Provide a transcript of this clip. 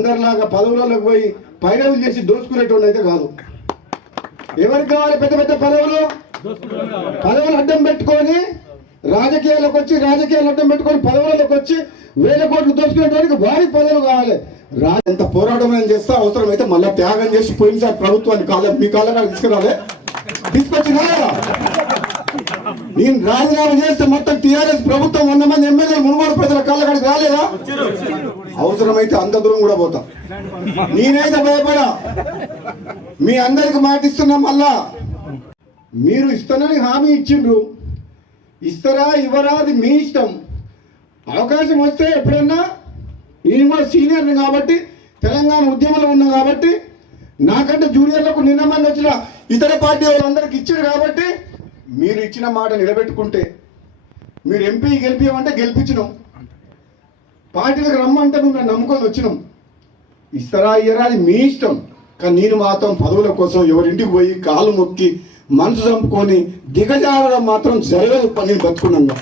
అందరిలాగా పదవులకు పోయి పైరవులు చేసి దోచుకునేటువంటి అయితే కాదు. ఎవరికి కావాలి పెద్ద పెద్ద పదవులు? పదవులు అడ్డం పెట్టుకొని రాజకీయాలకు వచ్చి రాజకీయాలు అడ్డం పెట్టుకొని పదవులకు వచ్చి 1000 కోట్లు దోచుకునేటువంటి వారికి పదవులు కావాలి. ఎంత పోరాటం చేస్తా అవసరమైతే మళ్ళీ త్యాగం చేసి పోయినసారి ప్రభుత్వాన్ని మీ కాళ్ళ తీసుకొచ్చినా నేను రాజీనామా చేస్తే మొత్తం టీఆర్ఎస్ ప్రభుత్వం 100 మంది ఎమ్మెల్యేలు మునుగోడు ప్రజల కాళ్ళ కాడికి రాలేదా? అవసరమైతే అంత దూరం కూడా పోతా. నేనైతే భయపడా. మీ అందరికి మాటిస్తున్నా. మళ్ళా మీరు ఇస్తానని హామీ ఇచ్చిండ్రు. ఇస్తారా ఇవ్వరా అది మీ ఇష్టం. అవకాశం వస్తే ఎప్పుడన్నా నేను కూడా సీనియర్ని కాబట్టి తెలంగాణ ఉద్యమంలో ఉన్నా కాబట్టి నాకంటే జూనియర్లకు నిన్న మంది వచ్చిన ఇతర పార్టీ వాళ్ళందరికి ఇచ్చారు కాబట్టి మీరు ఇచ్చిన మాట నిలబెట్టుకుంటే మీరు ఎంపీ గెలిపియమంటే గెలిపించినాం. పార్టీలకు రమ్మంటే మేము నమ్ముకొని వచ్చినాం. ఇస్తారా ఇయ్యరా అది మీ ఇష్టం. కానీ నేను మాత్రం పదవుల కోసం ఎవరింటికి పోయి కాలు మొక్కి మనసు చంపుకొని దిగజారడం మాత్రం జరగదు. నేను బతుకున్నాగా